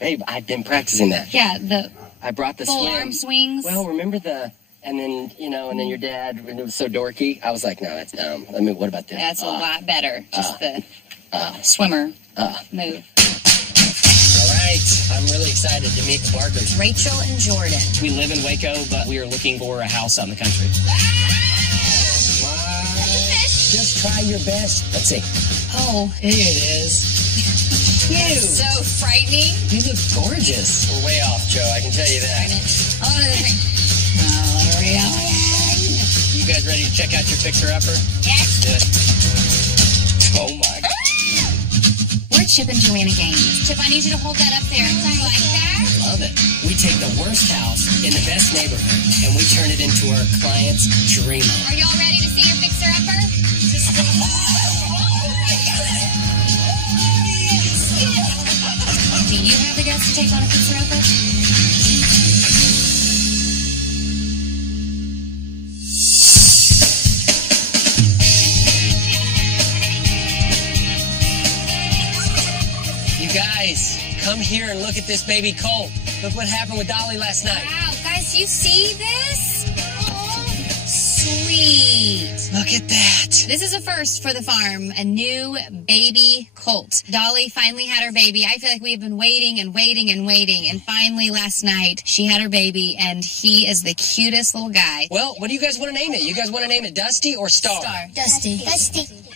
Babe, I've been practicing that. Yeah, I brought the full arm swings. Well, remember and then your dad, when it was so dorky, I was like, no, that's dumb. I mean, what about this? That's a lot better. Just the swimmer move. All right. I'm really excited to meet the Barkers. Rachel and Jordan. We live in Waco, but we are looking for a house out in the country. Just try your best. Let's see. Oh. Here it is. Cute. So frightening. You look gorgeous. We're way off, Joe. I can tell you that. You guys ready to check out your fixer-upper? Yes. Good. Oh, my God. We're Chip and Joanna Gaines. Chip, I need you to hold that up there. Do you like that? Love it. We take the worst house in the best neighborhood, and we turn it into our client's dream home. Are y'all ready to see your fixer-upper? Do you have the guts to take on a fixer-upper? You guys, come here and look at this baby colt. Look what happened with Dolly last night. Wow, guys, you see this? Oh, sweet. Look at that. This is a first for the farm, a new baby colt. Dolly finally had her baby. I feel like we have been waiting and waiting and waiting, and finally last night she had her baby, and he is the cutest little guy. Well, what do you guys want to name it? You guys want to name it Dusty or Star? Star. Dusty.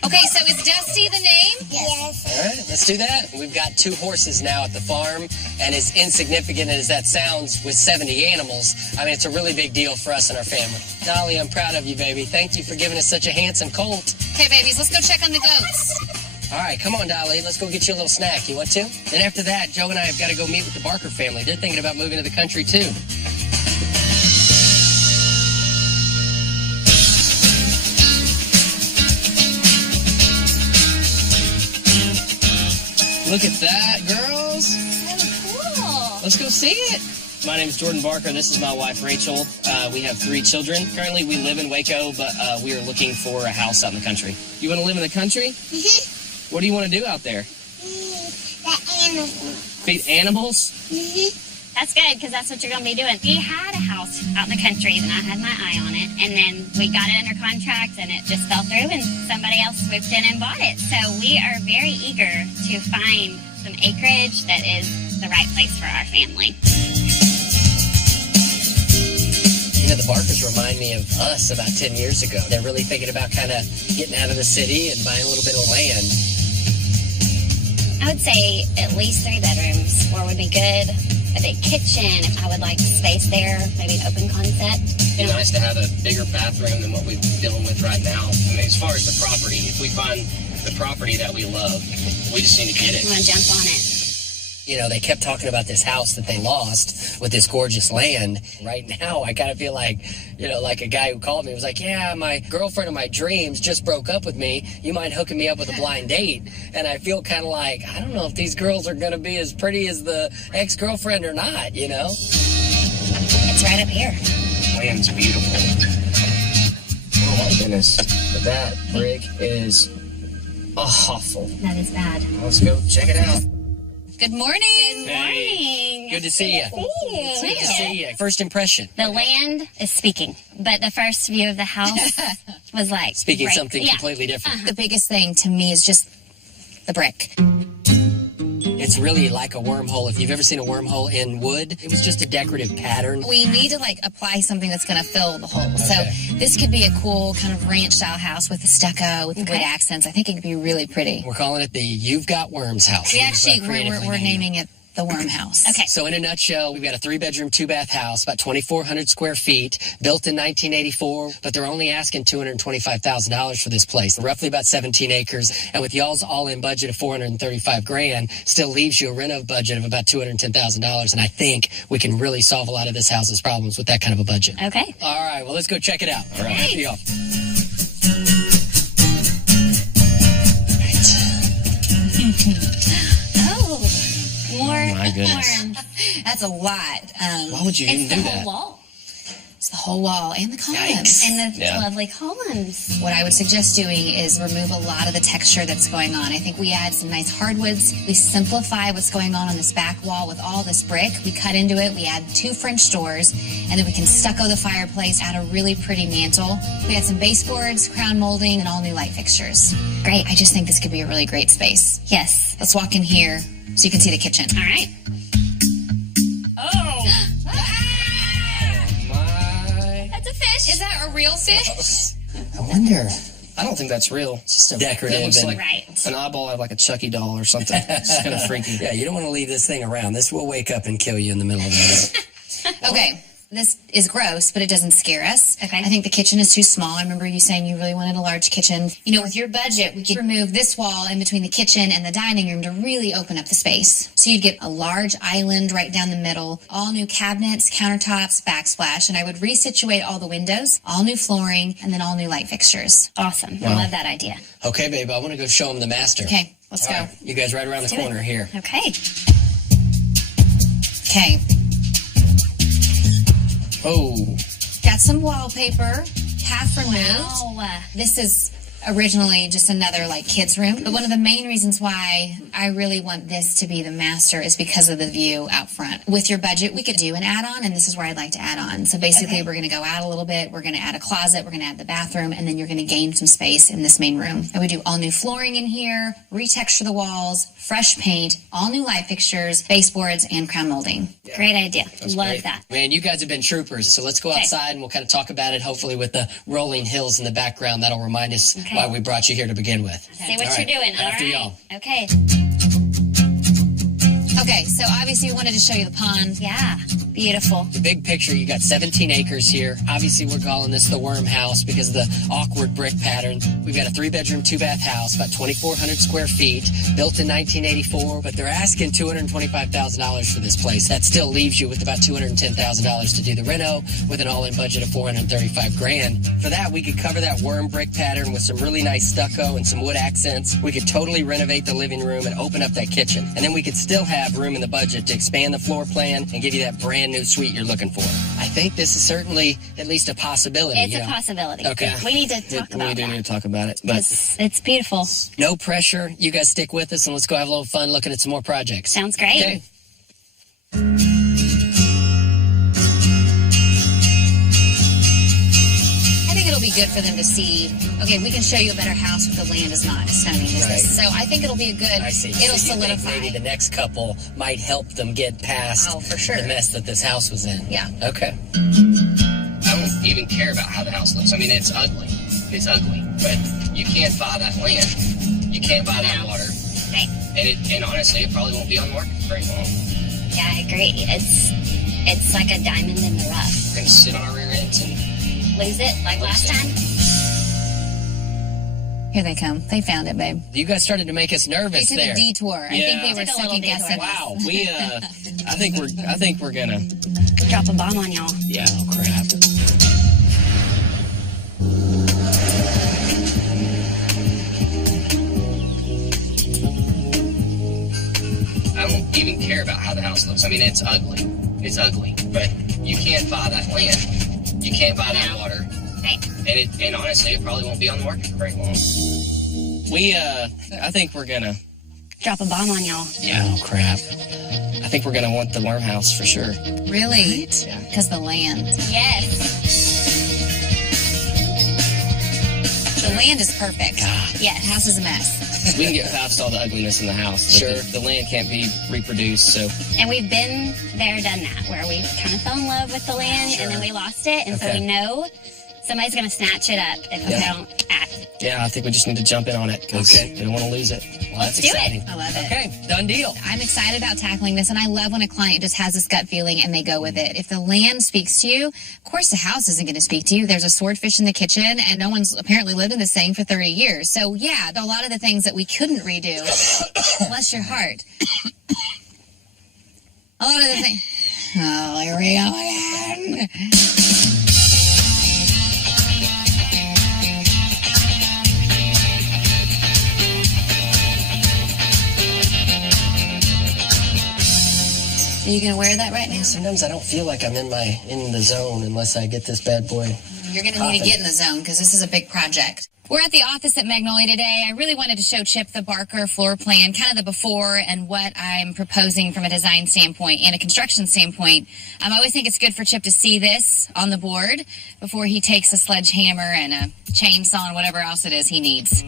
Okay, so is Dusty the name? Yes. All right, let's do that. We've got 2 horses now at the farm, and as insignificant as that sounds with 70 animals, I mean, it's a really big deal for us and our family. Dolly, I'm proud of you, baby. Thank you for giving us such a handsome colt. Okay, babies, let's go check on the goats. All right, come on, Dolly. Let's go get you a little snack. You want to? Then after that, Joe and I have got to go meet with the Barker family. They're thinking about moving to the country, too. Look at that, girls. So cool. Let's go see it. My name is Jordan Barker. This is my wife, Rachel. We have 3 children. Currently, we live in Waco, but we are looking for a house out in the country. You want to live in the country? Mm-hmm. What do you want to do out there? The animals. Feed animals? Mm-hmm. That's good, because that's what you're going to be doing. We had a house out in the country, and I had my eye on it, and then we got it under contract, and it just fell through, and somebody else swooped in and bought it. So we are very eager to find some acreage that is the right place for our family. You know, the Barkers remind me of us about 10 years ago. They're really thinking about kind of getting out of the city and buying a little bit of land. I would say at least 3 bedrooms. 4 would be good. A big kitchen. I would like space there, maybe an open concept. It'd be nice to have a bigger bathroom than what we're dealing with right now. I mean, as far as the property, if we find the property that we love, we just need to get it. I'm going to jump on it. You know, they kept talking about this house that they lost with this gorgeous land. Right now, I kind of feel like, you know, like a guy who called me was like, yeah, my girlfriend of my dreams just broke up with me. You mind hooking me up with a blind date? And I feel kind of like, I don't know if these girls are going to be as pretty as the ex-girlfriend or not, you know? It's right up here. Land's beautiful. Oh, my goodness. But that brick is awful. That is bad. Let's go check it out. Good morning. Good morning. Good to see you. Good to see you. First impression. The land is speaking, but the first view of the house was like... Speaking right, something completely different. The biggest thing to me is just the brick. It's really like a wormhole. If you've ever seen a wormhole in wood, it was just a decorative pattern. We need to apply something that's going to fill the hole. Okay. So this could be a cool kind of ranch style house with the stucco, with the wood accents. I think it could be really pretty. We're calling it the You've Got Worms house. We actually, we're naming it the Worm House. Okay. So in a nutshell, we've got a 3-bedroom, 2-bath house, about 2,400 square feet, built in 1984, but they're only asking $225,000 for this place, roughly about 17 acres. And with y'all's all-in budget of $435,000, still leaves you a reno budget of about $210,000. And I think we can really solve a lot of this house's problems with that kind of a budget. Okay. All right, well, let's go check it out. All right. See y'all. More my goodness. worms. That's a lot. Why would you even It's the do whole that? wall. It's the whole wall and the columns. Yikes. And the lovely columns. What I would suggest doing is remove a lot of the texture that's going on. I think we add some nice hardwoods. We simplify what's going on this back wall with all this brick. We cut into it. We add 2 French doors, and then we can stucco the fireplace, add a really pretty mantle. We add some baseboards, crown molding, and all new light fixtures. Great. I just think this could be a really great space. Yes. Let's walk in here so you can see the kitchen. All right. Oh! My. That's a fish. Is that a real fish? I wonder. I don't think that's real. It's just a decorative. That looks and- like Right. an eyeball of like a Chucky doll or something. It's kind of freaky. Yeah, you don't want to leave this thing around. This will wake up and kill you in the middle of the night. Okay. This is gross, but it doesn't scare us. Okay. I think the kitchen is too small. I remember you saying you really wanted a large kitchen. You know, with your budget, we could remove this wall in between the kitchen and the dining room to really open up the space. So you'd get a large island right down the middle, all new cabinets, countertops, backsplash, and I would resituate all the windows, all new flooring, and then all new light fixtures. Awesome. I Wow. love that idea. Okay, babe, I want to go show them the master. Okay, let's go. All right, you guys right around the do it. corner here. Okay. Okay, Oh, got some wallpaper, half removed. Wow. This is originally just another like kids room, but one of the main reasons why I really want this to be the master is because of the view out front. With your budget, we could do an add-on, and this is where I'd like to add on. So basically, we're going to go out a little bit. We're going to add a closet. We're going to add the bathroom, and then you're going to gain some space in this main room. And we do all new flooring in here, retexture the walls, fresh paint, all new light fixtures, baseboards, and crown molding. Great idea. Love great. that. Man, you guys have been troopers. So let's go outside and we'll kind of talk about it, hopefully with the rolling hills in the background. That'll remind us why we brought you here to begin with. See what All you're right. doing. All After right. y'all. Okay. Okay, so obviously we wanted to show you the pond. Yeah. Beautiful. The big picture, you got 17 acres here. Obviously, we're calling this the worm house because of the awkward brick pattern. We've got a 3-bedroom, 2-bath house, about 2,400 square feet, built in 1984, but they're asking $225,000 for this place. That still leaves you with about $210,000 to do the reno with an all-in budget of $435,000. For that, we could cover that worm brick pattern with some really nice stucco and some wood accents. We could totally renovate the living room and open up that kitchen. And then we could still have room in the budget to expand the floor plan and give you that brand new suite you're looking for. I think this is certainly at least a possibility. It's you a know. possibility. Okay. We need to talk We about do need that. to talk about it. But It's beautiful. No pressure. You guys stick with us and let's go have a little fun looking at some more projects. Sounds great. Okay. I think it'll be good for them to see, okay, we can show you a better house if the land is not as stunning as this. So I think it'll be a good, I see. it'll So you think solidify. maybe the next couple might help them get past Oh, for sure. the mess that this house was in. Yeah. Okay. I don't even care about how the house looks. I mean, it's ugly. It's ugly. But you can't buy that land. You can't buy that water. Right. And honestly, it probably won't be on the market for very long. Yeah, I agree. It's like a diamond in the rough. We're going to sit on our rear ends and Lose it like last time. Here they come. They found it, babe. You guys started to make us They nervous took there. a detour. I Yeah. think they were Took a little second guessing. detour. Wow. We I think we're gonna Drop a bomb on y'all. yeah, oh crap. I don't even care about how the house looks. I mean, it's ugly. It's ugly. But you can't buy that land. You can't buy that water. Right. And honestly, it probably won't be on the market for very long. I think we're gonna Drop a bomb on y'all. Yeah, oh crap. I think we're gonna want the worm house for sure. Really? Yeah. Because the land. Yes. The land is perfect. God. The Yes. house is a mess. We can get past all the ugliness in the house. But Sure. The land can't be reproduced, so And we've been there, done that, where we kind of fell in love with the land and then we lost it. And so Okay. we know somebody's going to snatch it up if we don't act. yeah, I think we just need to jump in on it because Okay. we don't want to lose it. Well, Let's that's do it. exciting. I love it. Okay, done deal. I'm excited about tackling this, and I love when a client just has this gut feeling and they go with it. If the land speaks to you, of course the house isn't going to speak to you. There's a swordfish in the kitchen, and no one's apparently lived in this thing for 30 years. So, yeah, a lot of the things that we couldn't redo, bless your heart. A lot of the things. Oh, here we go again. Are you going to wear that right now? Sometimes I don't feel like I'm in the zone unless I get this bad boy. You're going to need to get in the zone because this is a big project. We're at the office at Magnolia today. I really wanted to show Chip the Barker floor plan, kind of the before and what I'm proposing from a design standpoint and a construction standpoint. I always think it's good for Chip to see this on the board before he takes a sledgehammer and a chainsaw and whatever else it is he needs.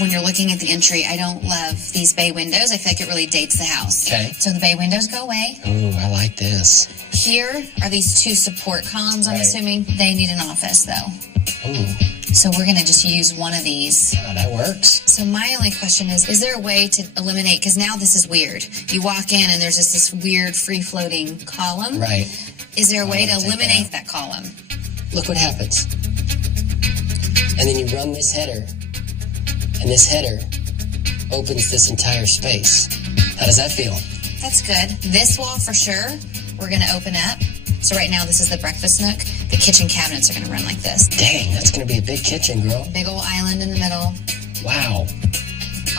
When you're looking at the entry, I don't love these bay windows. I feel like it really dates the house. Okay. So the bay windows go away. Ooh, I like this. Here are these two support columns, I'm assuming. They need an office, though. Ooh. So we're going to just use one of these. Oh, that works. So my only question is there a way to eliminate, because now this is weird. You walk in and there's this weird free-floating column. Right. Is there a way to eliminate that column? Look what happens. And then you run this header, and this header opens this entire space. How does that feel? That's good. This wall for sure, we're going to open up. So right now this is the breakfast nook. The kitchen cabinets are going to run like this. Dang, that's going to be a big kitchen, girl. Big old island in the middle. Wow.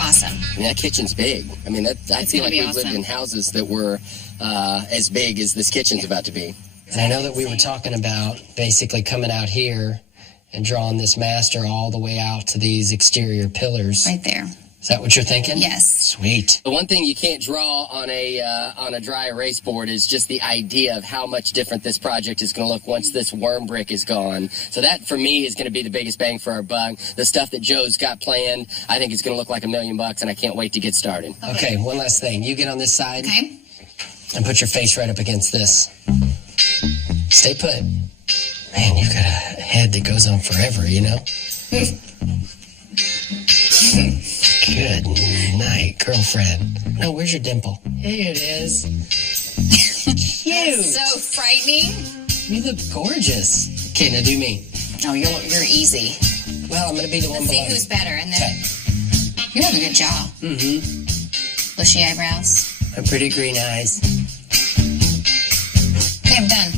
Awesome. I mean, that kitchen's big. I mean, I feel like we've lived in houses that were as big as this kitchen's about to be. And I know that we were talking about basically coming out here and drawing this master all the way out to these exterior pillars. Right there. Is that what you're thinking? Yes. Sweet. The one thing you can't draw on a dry erase board is just the idea of how much different this project is going to look once this worm brick is gone. So that, for me, is going to be the biggest bang for our buck. The stuff that Joe's got planned, I think it's going to look like $1 million, and I can't wait to get started. Okay, one last thing. You get on this side. Okay. And put your face right up against this. Stay put. Man, you've got a head that goes on forever, you know? Good night, girlfriend. No, where's your dimple? Here it is. Cute. That's so frightening. You look gorgeous. Okay, now do me. Oh, you're easy. Well, I'm going to be the one Let's see below. who's better. And then Okay. you have a good jaw. Mm-hmm. Bushy eyebrows. And pretty green eyes. Okay, I'm done.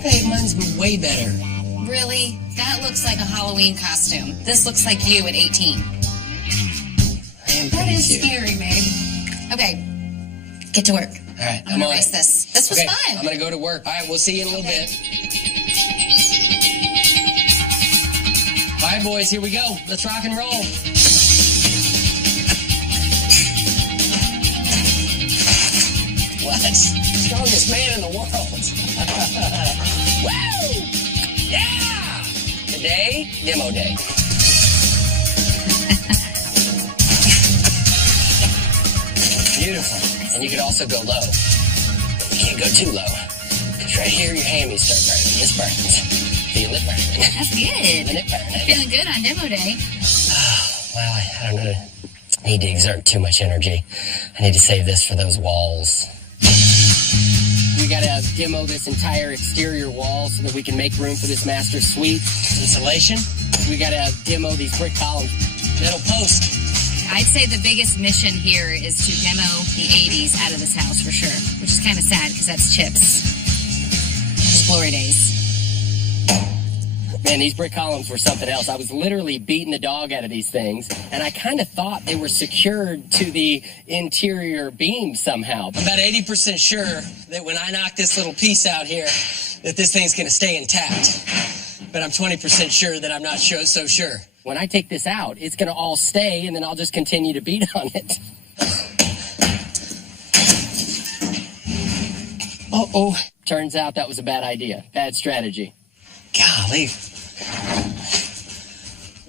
Hey, mine's way better. Really? That looks like a Halloween costume. This looks like you at 18. I am pretty cute. Scary, babe. Okay. Get to work. All right, I'm gonna on erase it. this. This was Okay, fun. I'm going to go to work. All right, we'll see you in a little bit. All right, boys, here we go. Let's rock and roll. What? Strongest man in the world. Woo! Yeah! Today, demo day. Beautiful. And you could also go low. You can't go too low. Because right here, your hammies start burning. This burns. Feel it burning. That's good. Feeling it burning. Feeling good on demo day. Well, I don't know. I need to exert too much energy. I need to save this for those walls. We got to demo this entire exterior wall so that we can make room for this master suite. Insulation, We got to demo these brick columns. metal post. I'd say the biggest mission here is to demo the 80s out of this house for sure, which is kind of sad because that's Chip's. Those glory days. Man, these brick columns were something else. I was literally beating the dog out of these things, and I kind of thought they were secured to the interior beam somehow. I'm about 80% sure that when I knock this little piece out here, that this thing's going to stay intact. But I'm 20% sure that I'm not so sure. When I take this out, it's going to all stay, and then I'll just continue to beat on it. Uh-oh. Turns out that was a bad idea. Bad strategy. Golly.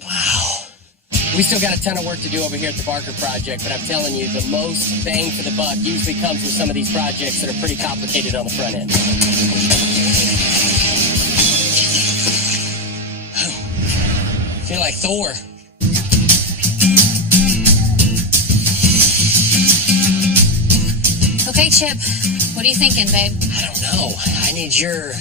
Wow. We still got a ton of work to do over here at the Barker Project, but I'm telling you, the most bang for the buck usually comes with some of these projects that are pretty complicated on the front end. I feel like Thor. Okay, Chip, what are you thinking, babe? I don't know. I need your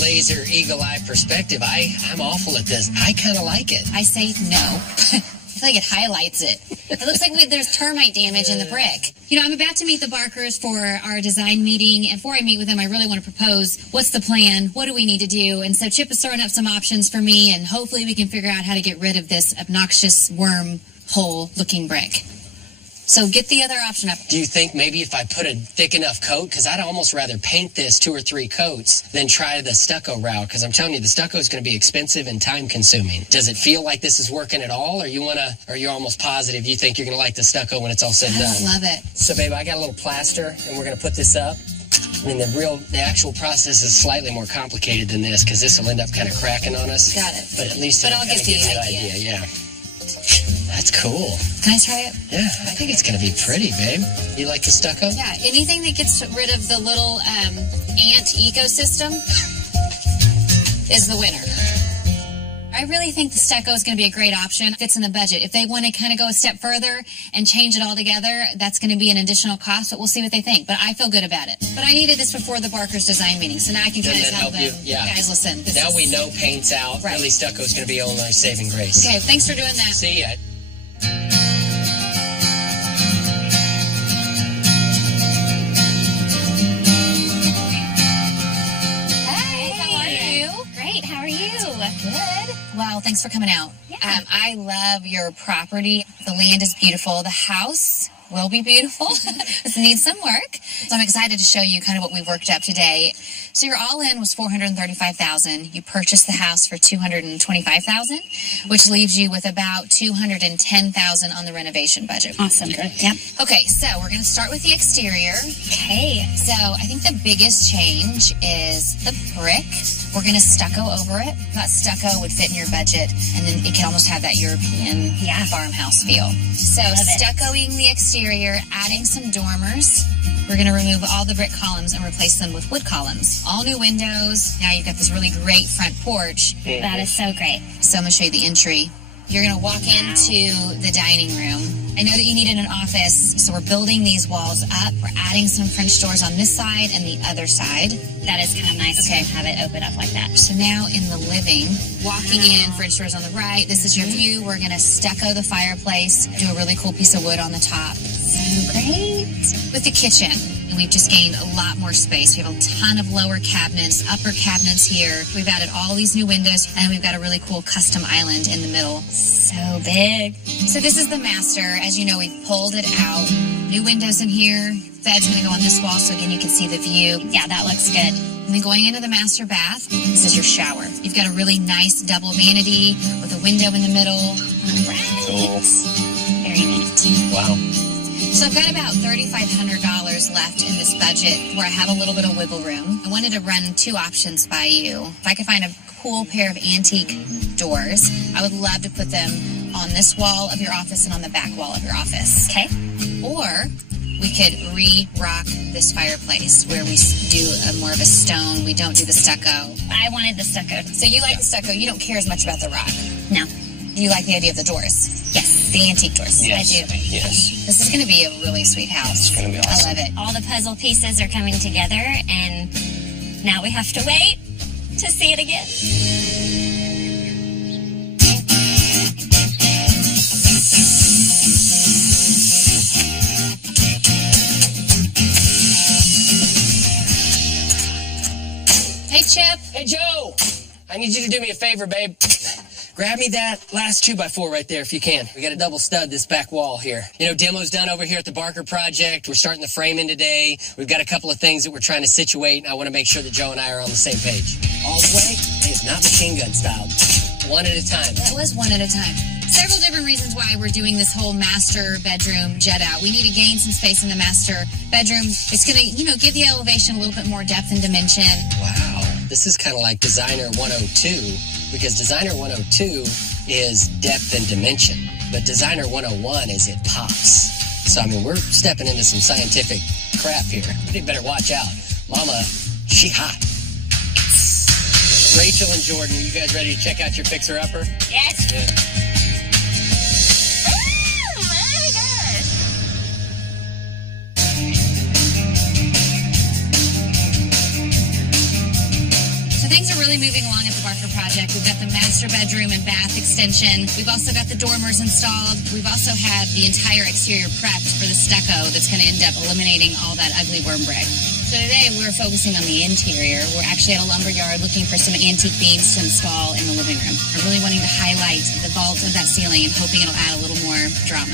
laser eagle eye perspective. I'm awful at this. I kind of like it. I say no. I feel like it highlights it. It looks like there's termite damage in the brick. You know, I'm about to meet the Barkers for our design meeting, and before I meet with them, I really want to propose what's the plan, what do we need to do, and so Chip is throwing up some options for me, and hopefully we can figure out how to get rid of this obnoxious worm hole looking brick. So get the other option up. Do you think maybe if I put a thick enough coat, because I'd almost rather paint this 2 or 3 coats than try the stucco route, because I'm telling you, the stucco is going to be expensive and time consuming. Does it feel like this is working at all, or you're almost positive you think you're going to like the stucco when it's all said and done? I love it. So babe, I got a little plaster and we're going to put this up. I mean, the actual process is slightly more complicated than this, because this will end up kind of cracking on us. Got it. But at least I'll get the idea. Yeah. That's cool. Can I try it? Yeah, I think it's going to be pretty, babe. You like the stucco? Yeah, anything that gets rid of the little ant ecosystem is the winner. I really think the stucco is going to be a great option. Fits in the budget. If they want to kind of go a step further and change it all together, that's going to be an additional cost, but we'll see what they think. But I feel good about it. But I needed this before the Barker's design meeting, so now I can kind of tell them, guys, listen. Now we know paint's out. Right. Really, stucco is going to be only saving grace. Okay, thanks for doing that. See ya. Hey, how are you? Great, how are you? Good. Wow, thanks for coming out. Yeah. I love your property. The land is beautiful. The house will be beautiful. It needs some work. So I'm excited to show you kind of what we worked up today. So your all-in was $435,000. You purchased the house for $225,000, which leaves you with about $210,000 on the renovation budget. Awesome. Okay. Yep. Okay, so we're going to start with the exterior. Okay. So I think the biggest change is the brick. We're going to stucco over it. That stucco would fit in your budget, and then it can almost have that European farmhouse feel. So stuccoing the exterior, adding some dormers. We're going to remove all the brick columns and replace them with wood columns. All new windows. Now you've got this really great front porch. That is so great. So I'm going to show you the entry. You're going to walk into the dining room. I know that you needed an office, so we're building these walls up. We're adding some French doors on this side and the other side. That is kind of nice to have it open up like that. So now in the living, walking in, French doors on the right. This is your view. We're going to stucco the fireplace, do a really cool piece of wood on the top. So great. With the kitchen, we've just gained a lot more space. We have a ton of lower cabinets, upper cabinets here. We've added all these new windows, and we've got a really cool custom island in the middle. So big. So this is the master. As you know, we've pulled it out. New windows in here. Bed's going to go on this wall, so again, you can see the view. Yeah, that looks good. And then going into the master bath, this is your shower. You've got a really nice double vanity with a window in the middle. All right. Cool. Very neat. Wow. So I've got about $3,500 left in this budget where I have a little bit of wiggle room. I wanted to run 2 options by you. If I could find a cool pair of antique doors, I would love to put them on this wall of your office and on the back wall of your office. Okay. Or we could re-rock this fireplace where we do more of a stone. We don't do the stucco. I wanted the stucco. So you like the stucco. You don't care as much about the rock. No. You like the idea of the doors. Yes. The antique doors. Yes. I do. Yes. This is going to be a really sweet house. It's going to be awesome. I love it. All the puzzle pieces are coming together, and now we have to wait to see it again. Hey, Chip. Hey, Joe. I need you to do me a favor, babe. Grab me that last 2x4 right there if you can. We got to double stud this back wall here. You know, demo's done over here at the Barker project. We're starting the framing today. We've got a couple of things that we're trying to situate, and I want to make sure that Joe and I are on the same page. All the way? Hey, it's not machine gun style. One at a time. That was one at a time. Several different reasons why we're doing this whole master bedroom jet out. We need to gain some space in the master bedroom. It's going to, give the elevation a little bit more depth and dimension. Wow. This is kind of like Designer 102, because Designer 102 is depth and dimension, but Designer 101 is it pops. So, we're stepping into some scientific crap here. You better watch out. Mama, she hot. Rachel and Jordan, you guys ready to check out your fixer-upper? Yes. Yeah. Things are really moving along at the Barker project. We've got the master bedroom and bath extension. We've also got the dormers installed. We've also had the entire exterior prepped for the stucco that's going to end up eliminating all that ugly worm brick. So today we're focusing on the interior. We're actually at a lumber yard looking for some antique beams to install in the living room. I'm really wanting to highlight the vault of that ceiling and hoping it'll add a little more drama.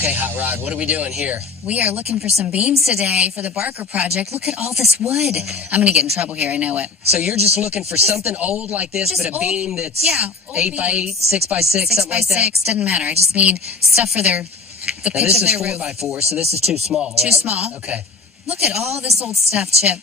Okay, Hot Rod, what are we doing here? We are looking for some beams today for the Barker project. Look at all this wood. I'm going to get in trouble here, I know it. So you're just looking for something old like this, but a old, beam that's old 8 by 8, beams. 6 by 6, something like that? 6 by 6, doesn't matter. I just need stuff for the Now pitch this of is their 4 roof. by 4, so this is too small, Too right? small. Okay. Look at all this old stuff, Chip.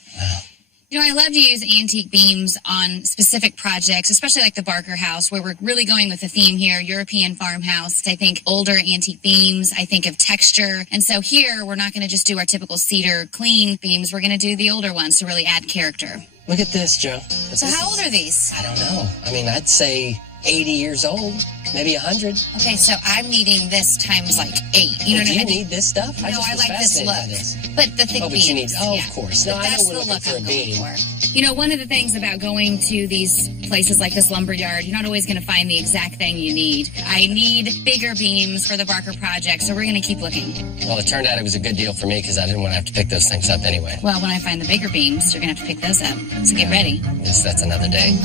You know, I love to use antique beams on specific projects, especially like the Barker house, where we're really going with the theme here, European farmhouse. I think older antique beams. I think of texture. And so here, we're not going to just do our typical cedar clean beams. We're going to do the older ones to really add character. Look at this, Joe. So how old are these? I don't know. I mean, I'd say 80 years old, maybe 100. Okay, so I'm needing this times like 8. You know Do what you I mean? need this stuff? No, just I was like this fascinated look. by this. But the thick Oh, but beams. you need, yeah. of course. No, But I know that's we're the looking look for a I'm going beam. for. You know, one of the things about going to these places like this lumber yard, you're not always going to find the exact thing you need. I need bigger beams for the Barker project, so we're going to keep looking. Well, it turned out it was a good deal for me because I didn't want to have to pick those things up anyway. Well, when I find the bigger beams, you're going to have to pick those up. So get ready. Yes, that's another day.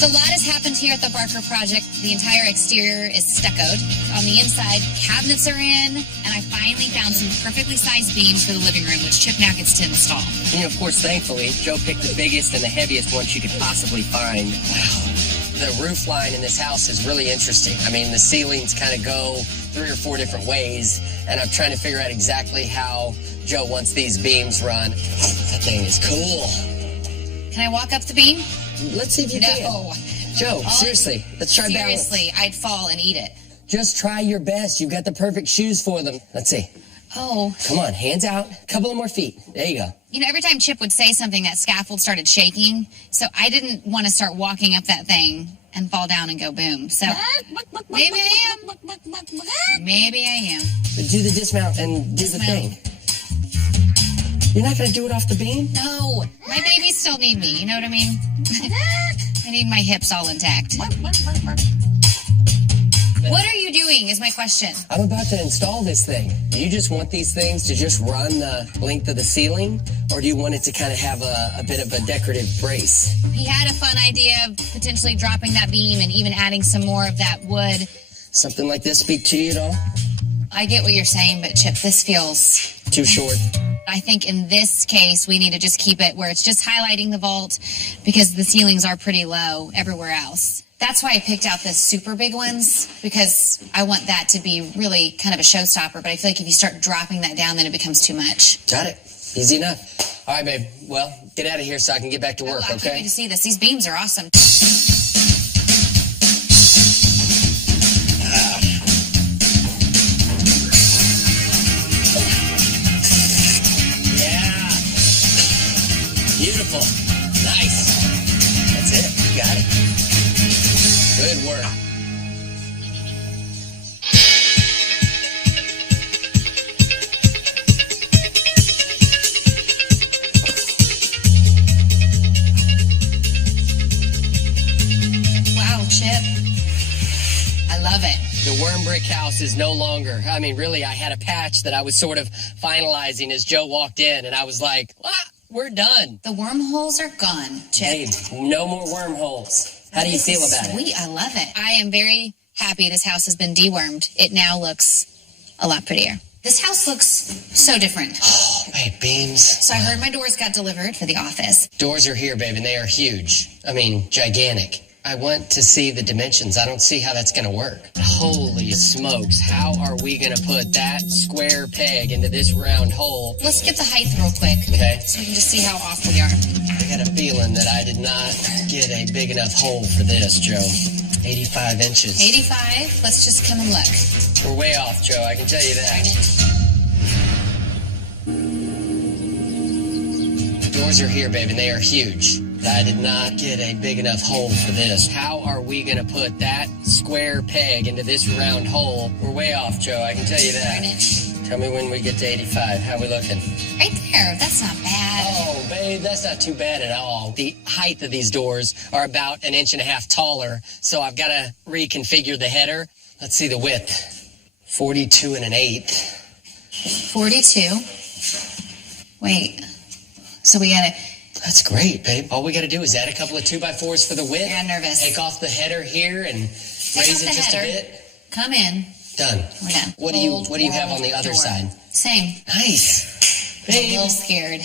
So a lot has happened here at the Barker project. The entire exterior is stuccoed. On the inside, cabinets are in, and I finally found some perfectly sized beams for the living room, which Chip now gets to install. And of course, thankfully, Joe picked the biggest and the heaviest one she could possibly find. Wow. The roof line in this house is really interesting. I mean, the ceilings kind of go 3 or 4 different ways, and I'm trying to figure out exactly how Joe wants these beams run. That thing is cool. Can I walk up the beam? Let's see if you can. Joe, seriously, let's try balance. Seriously, I'd fall and eat it. Just try your best. You've got the perfect shoes for them. Let's see. Oh. Come on, hands out. A couple of more feet. There you go. You know, every time Chip would say something, that scaffold started shaking. So I didn't want to start walking up that thing and fall down and go boom. So maybe I am. Maybe I am. But do the dismount and do the thing. You're not going to do it off the beam? No. My babies still need me. You know what I mean? I need my hips all intact. What are you doing is my question. I'm about to install this thing. Do you just want these things to just run the length of the ceiling? Or do you want it to kind of have a bit of a decorative brace? He had a fun idea of potentially dropping that beam and even adding some more of that wood. Something like this speak to you at all? I get what you're saying, but Chip, this feels too short. I think in this case, we need to just keep it where it's just highlighting the vault because the ceilings are pretty low everywhere else. That's why I picked out the super big ones because I want that to be really kind of a showstopper. But I feel like if you start dropping that down, then it becomes too much. Got it. Easy enough. All right, babe. Well, get out of here so I can get back to work, I can't wait to see this. These beams are awesome. Beautiful. Nice. That's it. You got it. Good work. Wow, Chip. I love it. The worm brick house is no longer, I mean, really, I had a patch that I was sort of finalizing as Joe walked in, and I was like, we're done. The wormholes are gone, Chip. Babe, no more wormholes. How do you feel about it? Sweet, I love it. I am very happy this house has been dewormed. It now looks a lot prettier. This house looks so different. Oh, babe, beams. So I heard my doors got delivered for the office. Doors are here, babe, and they are huge. I mean, gigantic. I went to see the dimensions. I don't see how that's going to work. Holy smokes. How are we going to put that square peg into this round hole? Let's get the height real quick. Okay. So we can just see how off we are. I got a feeling that I did not get a big enough hole for this, Joe. 85 inches. 85. Let's just come and look. We're way off, Joe. I can tell you that. The doors are here, babe, and they are huge. I did not get a big enough hole for this. How are we going to put that square peg into this round hole? We're way off, Joe. I can tell you that. Tell me when we get to 85. How are we looking? Right there. That's not bad. Oh, babe, that's not too bad at all. The height of these doors are about 1.5 inches taller, so I've got to reconfigure the header. Let's see the width. 42 and an eighth. 42. Wait. So we gotta... That's great, babe. All we got to do is add a couple of 2x4s for the width. Yeah, I'm nervous. Take off the header here and raise it just a bit. Come in. Done. We're done. What do you have on the other side? Same. Nice. I'm a little scared.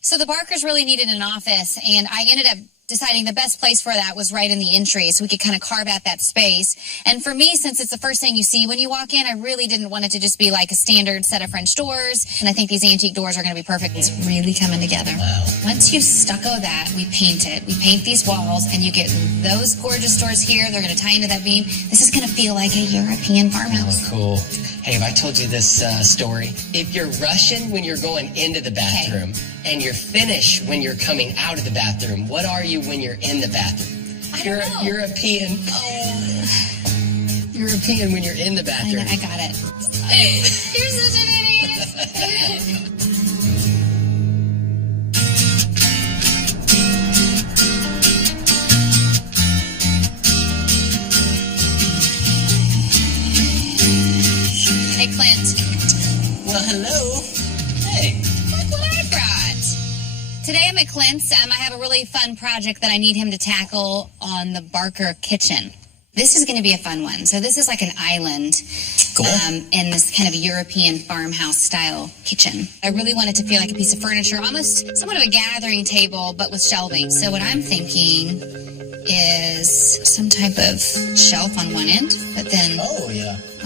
So the Barkers really needed an office, and I ended up deciding the best place for that was right in the entry, so we could kind of carve out that space. And for me, since it's the first thing you see when you walk in, I really didn't want it to just be like a standard set of French doors. And I think these antique doors are going to be perfect. It's really coming together. Wow. Once you stucco that, we paint it. We paint these walls, and you get those gorgeous doors here. They're going to tie into that beam. This is going to feel like a European farmhouse. Oh, cool. Hey, have I told you this story? If you're Russian when you're going into the bathroom, and you're Finnish when you're coming out of the bathroom, what are you when you're in the bathroom? You're European. Oh. European when you're in the bathroom. I got it. You're such an idiot. Hey, Clint. Well, hello. Hey. Look what I brought. Today I'm at Clint's. I have a really fun project that I need him to tackle on the Barker kitchen. This is going to be a fun one. So this is like an island in this kind of European farmhouse style kitchen. I really want it to feel like a piece of furniture, almost somewhat of a gathering table, but with shelving. So what I'm thinking is some type of shelf on one end, but then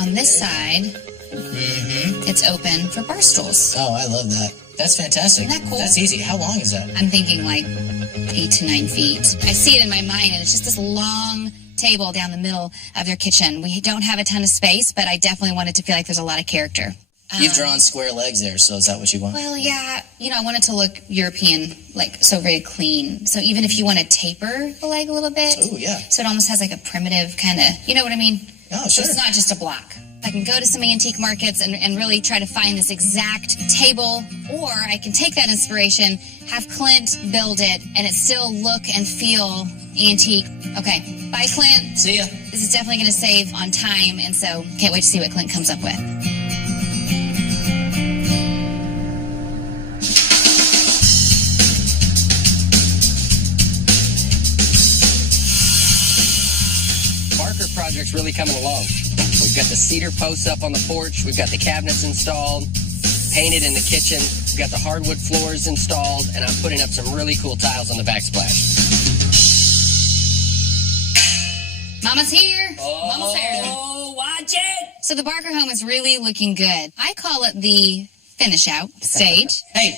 on this side, it's open for bar stools. Oh, I love that. That's fantastic. Isn't that cool? That's easy. How long is that? I'm thinking like 8 to 9 feet. I see it in my mind, and it's just this long table down the middle of their kitchen. We don't have a ton of space, but I definitely want it to feel like there's a lot of character. You've drawn square legs there, so is that what you want? Well, yeah. I want it to look European, like so very clean. So even if you want to taper the leg a little bit. Oh, yeah. So it almost has like a primitive kind of, you know what I mean? Oh, So sure. it's not just a block. I can go to some antique markets and really try to find this exact table, or I can take that inspiration, have Clint build it, and it still look and feel antique. Okay, bye, Clint. See ya. This is definitely going to save on time, and so can't wait to see what Clint comes up with. Barker project's really coming along. We've got the cedar posts up on the porch. We've got the cabinets installed, painted in the kitchen. We've got the hardwood floors installed, and I'm putting up some really cool tiles on the backsplash. Mama's here. Mama's here. Oh, watch it! So the Barker home is really looking good. I call it the finish out stage. Hey,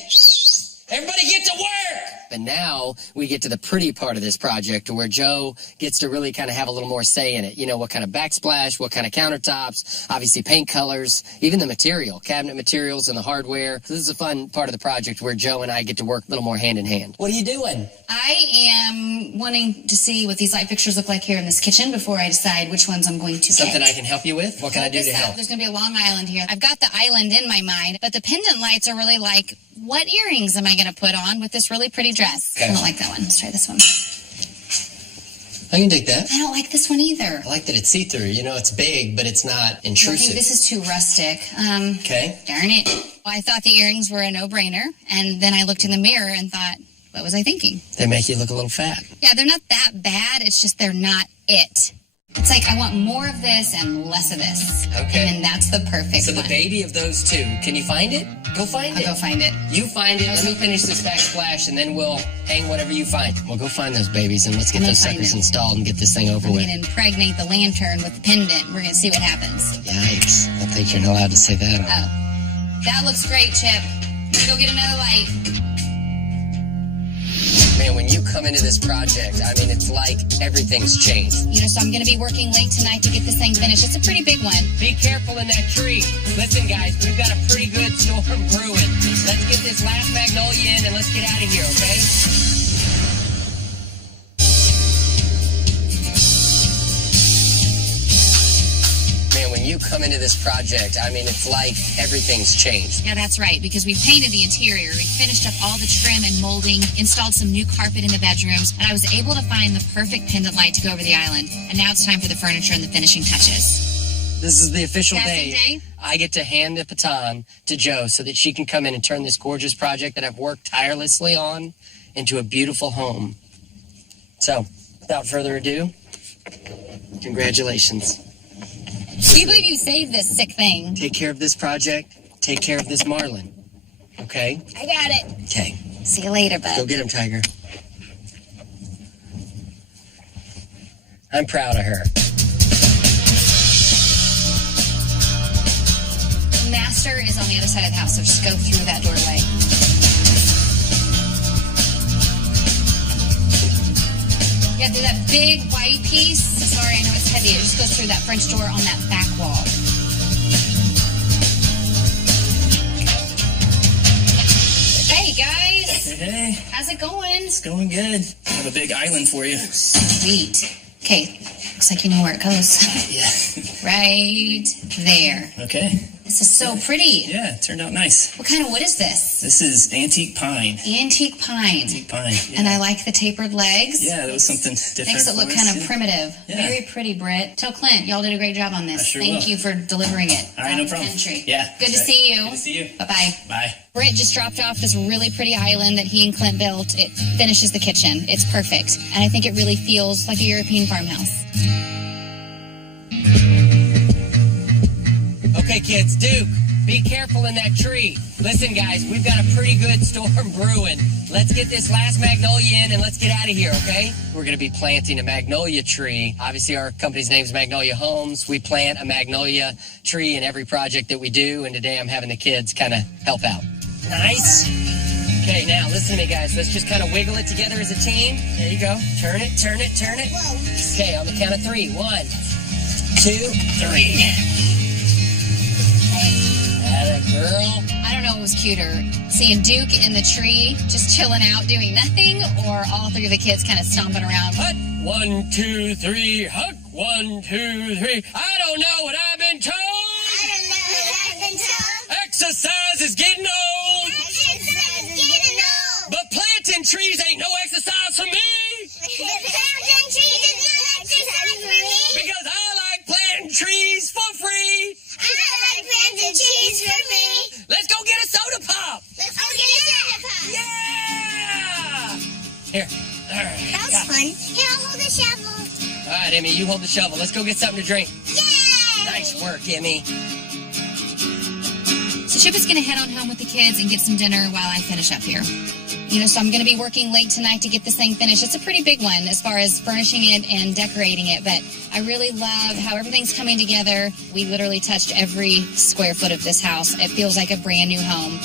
everybody get to work! And now we get to the pretty part of this project where Joe gets to really kind of have a little more say in it. You know, what kind of backsplash, what kind of countertops, obviously paint colors, even the material, cabinet materials and the hardware. So this is a fun part of the project where Joe and I get to work a little more hand in hand. What are you doing? I am wanting to see what these light fixtures look like here in this kitchen before I decide which ones I'm going to Something get. I can help you with? What can I do to help? There's going to be a long island here. I've got the island in my mind, but the pendant lights are really like, what earrings am I going to put on with this really pretty dress? Okay. I don't like that one. Let's try this one. I can dig that. I don't like this one either. I like that it's see-through. You know, it's big, but it's not I think intrusive. this is too rustic. Okay. Darn it. Well, I thought the earrings were a no-brainer, and then I looked in the mirror and thought, what was I thinking? They make you look a little fat. Yeah, they're not that bad. It's just they're not it. It's like I want more of this and less of this. Okay. And then that's the perfect So the one. baby of those two, can you find it? Go find I'll it. go find it. You find it. Let me finish this backsplash, and then we'll hang whatever you find. We'll go find those babies, and let's get I'm gonna those find suckers it. installed and get this thing over I'm with. going to impregnate the lantern with the pendant. We're going to see what happens. Yikes. I think you're not allowed to say that. Oh. That looks great, Chip. Let's go get another light. Man, when you come into this project, I mean, it's like everything's changed. So I'm going to be working late tonight to get this thing finished. It's a pretty big one. Be careful in that tree. Listen, guys, we've got a pretty good storm brewing. Let's get this last magnolia in and let's get out of here, okay? Man, when you come into this project, I mean, it's like everything's changed. Yeah, that's right, because we painted the interior, we finished up all the trim and molding, installed some new carpet in the bedrooms, and I was able to find the perfect pendant light to go over the island. And now it's time for the furniture and the finishing touches. This is the official Passing day. I get to hand the baton to Joe so that she can come in and turn this gorgeous project that I've worked tirelessly on into a beautiful home. So, without further ado, congratulations. Can you believe you saved this sick thing? Take care of this project. Take care of this Marlin. Okay? I got it. Okay. See you later, bud. Go get him, Tiger. I'm proud of her. The master is on the other side of the house, so just go through that doorway. Yeah, through that big white piece. Sorry, I know it's heavy. It just goes through that French door on that back wall. Hey, guys. Hey, How's it going? it's going good. I have a big island for you. Sweet. Okay, looks like you know where it goes. Yeah. Right there. Okay. This is so pretty. Yeah, it turned out nice. What kind of wood is this? This is antique pine. Antique pine. Antique pine. Yeah. And I like the tapered legs. Yeah, that was something different. Makes it look for us, kind of yeah. primitive. Yeah. Very pretty, Britt. Tell Clint, y'all did a great job on this. I sure Thank will. you for delivering it. All right, out no in the problem. Country. Yeah. Good to okay. see you. Good to see you. Bye-bye. Bye. Britt just dropped off this really pretty island that he and Clint built. It finishes the kitchen. It's perfect. And I think it really feels like a European farmhouse. Okay, kids, Duke, be careful in that tree. Listen, guys, we've got a pretty good storm brewing. Let's get this last magnolia in and let's get out of here, okay? We're going to be planting a magnolia tree. Obviously, our company's name is Magnolia Homes. We plant a magnolia tree in every project that we do, and today I'm having the kids kind of help out. Nice. Okay, now listen to me, guys. Let's just kind of wiggle it together as a team. There you go. Turn it, turn it, turn it. Okay, on the count of 3. 1, 2, 3. Atta girl. I don't know what was cuter, seeing Duke in the tree, just chilling out, doing nothing, or all three of the kids kind of stomping around. Hut. 1, 2, 3. Hut. 1, 2, 3. I don't know what I've been told. I don't know what I've been told. Exercise is getting old. Exercise is getting old. But planting trees ain't no exercise for me. Planting trees is not exercise for me. Because I like planting trees for free. I like planting trees for me. Let's go get a soda pop. Let's go get a soda pop. Yeah. Here. All right. That was fun. Here, I'll hold the shovel. All right, Emmy, you hold the shovel. Let's go get something to drink. Yay! Nice work, Emmy. So Chip is going to head on home with the kids and get some dinner while I finish up here. You know, so I'm going to be working late tonight to get this thing finished. It's a pretty big one as far as furnishing it and decorating it, but I really love how everything's coming together. We literally touched every square foot of this house. It feels like a brand new home.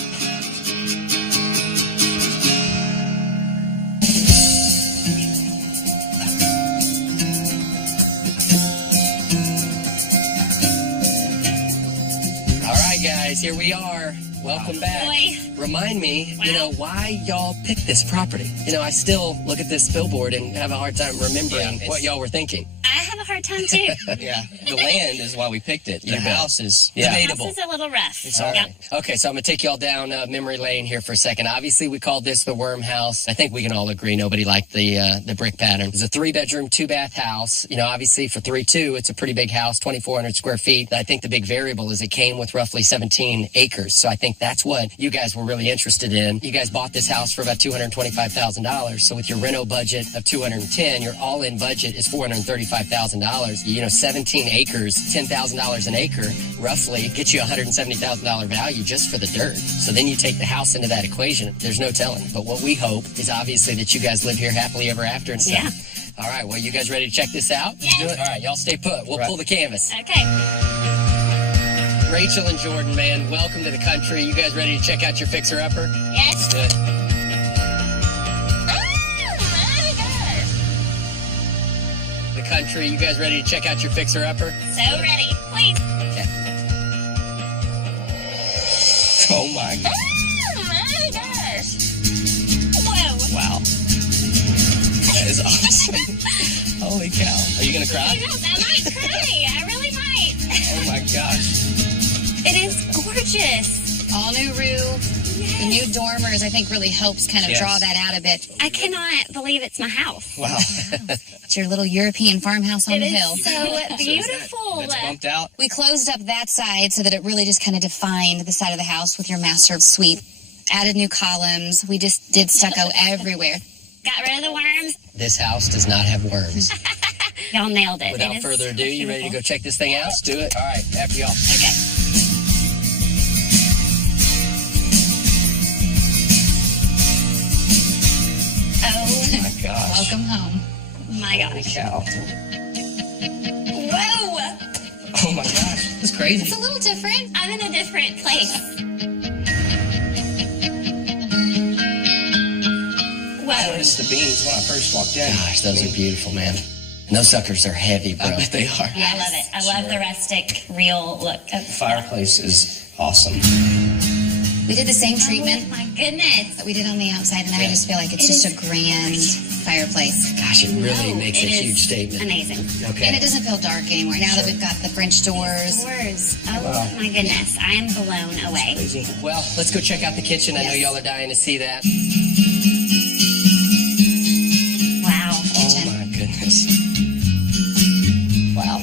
All right, guys, here we are. Welcome back. Boy. Remind me, Wow. you know, why y'all picked this property. You know, I still look at this billboard and have a hard time remembering what y'all were thinking. I have a hard time too. Yeah, the land is why we picked it. The Yeah. house is Yeah. debatable. This is a little rough. All Yep. right. Okay, so I'm going to take y'all down memory lane here for a second. Obviously, we called this the Worm House. I think we can all agree nobody liked the brick pattern. It's a 3-bedroom, 2-bath house. You know, obviously for 3.2, it's a pretty big house, 2,400 square feet. I think the big variable is it came with roughly 17 acres. So I think that's what you guys were really interested in. You guys bought this house for about $225,000. So with your reno budget of $210, your all-in budget is $435,000. You know, 17 acres, $10,000 an acre, roughly gets you $170,000 value just for the dirt. So then you take the house into that equation. There's no telling. But what we hope is obviously that you guys live here happily ever after and stuff. Yeah. All right, well, you guys ready to check this out? Yes. Do it. All right, y'all stay put. We'll pull the canvas. Okay. Rachel and Jordan, man, welcome to the country. You guys ready to check out your fixer-upper? Yes. Do it. The country, you guys ready to check out your fixer-upper? So ready. Please. Oh my God. Oh my gosh. Whoa. Wow. That is awesome. Holy cow. Are you going to cry? Yes, I might cry. I really might. Oh my gosh. It is gorgeous. All new roof. The new dormers, I think, really helps kind of Yes. draw that out a bit. I cannot believe it's my house. Wow. It's your little European farmhouse on It the is hill. so beautiful. It's bumped out. We closed up that side so that it really just kind of defined the side of the house with your master suite. Added new columns. We just did stucco everywhere. Got rid of the worms. This house does not have worms. Y'all nailed it. Without It is further ado, you ready to go check this thing out? Let's do it. All right, after y'all. Okay. Oh My gosh. Welcome home. my gosh. Cow. Whoa! Oh my gosh. It's crazy. It's a little different. I'm in a different place. I Whoa. noticed the beams when I first walked in. Gosh, those are beautiful, man. And those suckers are heavy, bro. I bet they are. I love it. I love the rustic, real look. The fireplace is awesome. We did the same treatment Oh my goodness. that we did on the outside, and I just feel like it's It just is a grand fireplace. Gosh, it really No, makes a it is huge statement. Amazing. Okay. And it doesn't feel dark anymore now that we've got the French doors. Doors. Oh my goodness. I am blown away. Crazy. Well, let's go check out the kitchen. I know Yes. y'all are dying to see that. Wow. Oh Kitchen. my goodness. Wow.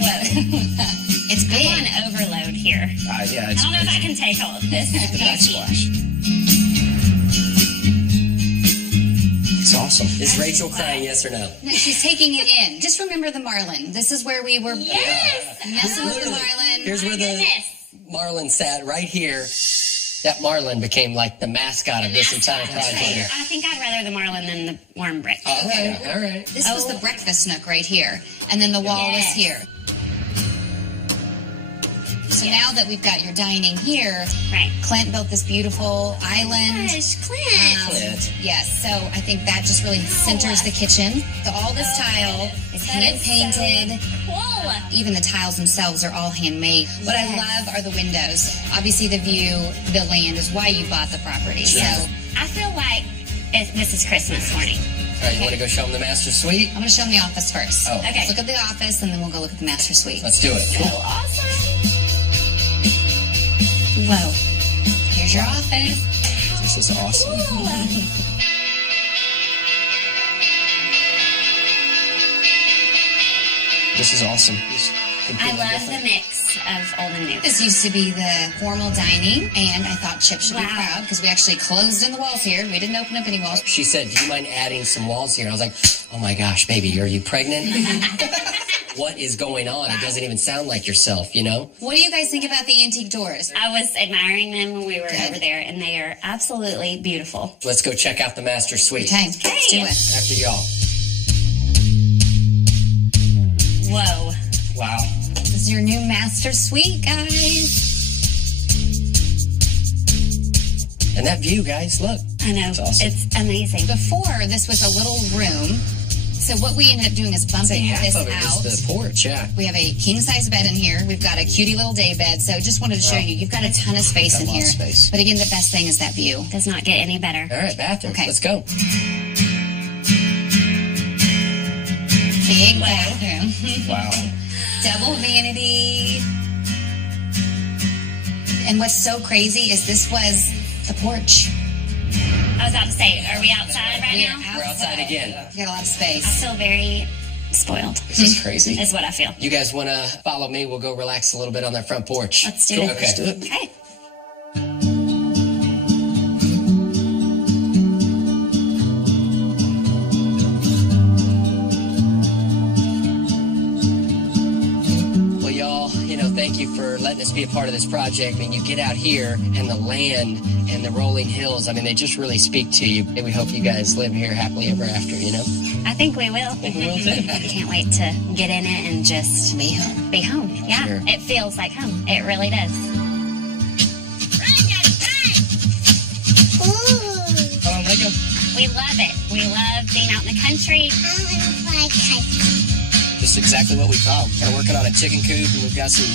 It's I'm big. on overload here. Yeah, I it's don't know if I can take all of this. It's huge. backsplash. It's awesome. Is Rachel crying, yes or no? No, she's taking it in. Just remember the marlin. This is where we were Yes. messing with the Literally. marlin. Here's where the Goodness. marlin sat, right here. That marlin became like the mascot of this entire Okay, project here. I think I'd rather the marlin than the worm brick. All right, all right. This was the breakfast nook right here, and then the wall was Yes. here. So now that we've got your dining here, Right. Clint built this beautiful island. Gosh, Clint. Clint. Yes, so I think that just really centers the kitchen. So all this tile is That hand is painted. so cool. Even the tiles themselves are all handmade. What I love are the windows. Obviously, the view, the land is why you bought the property. So I feel like this is Christmas morning. All right, you want to go show them the master suite? I'm going to show them the office first. Oh. Okay. Let's look at the office, and then we'll go look at the master suite. Let's do it. So awesome. Whoa. Here's your office. This is awesome. This is awesome. It's I completely love different. the mix of old and new. This used to be the formal dining, and I thought Chip should be Wow. proud because we actually closed in the walls here. We didn't open up any walls. She said, do you mind adding some walls here? And I was like, oh my gosh, baby, are you pregnant? What is going on? It doesn't even sound like yourself, you know? What do you guys think about the antique doors? I was admiring them when we were Good. over there, and they are absolutely beautiful. Let's go check out the master suite. Okay, let's do it. After y'all. Whoa. Wow. This is your new master suite, guys. And that view, guys, look. I know. awesome. It's amazing. Before, this was a little room. So what we ended up doing is Say bumping half this of it out. is the porch, yeah. We have a king-size bed in here. We've got a cutie little day bed. So just wanted to show you. You've got a ton of space Got in a lot of here. space. But again, the best thing is that view. Does not get any better. All right, bathroom. Okay. Let's go. Big bathroom. Wow. Double vanity. And what's so crazy is this was the porch. I was about to say, are we outside right now? We're outside again. You got a lot of I space. feel very spoiled. This is crazy. Is what I feel. You guys want to follow me? We'll go relax a little bit on that front porch. Let's do Cool. it. Okay. Let's do it. Okay. Well, y'all, thank you for letting us be a part of this project. I mean, you get out here and the land and the rolling hills, I mean, they just really speak to you. And we hope you guys live here happily ever after, I think we will. think we will too. Can't wait to get in it and just Be home. be home. Yeah. Sure. It feels like home. It really does. Ooh, Come on, Lego. We love it. We love being out in the country. I want to fly kite. Just exactly what we thought. We're working on a chicken coop, and we've got some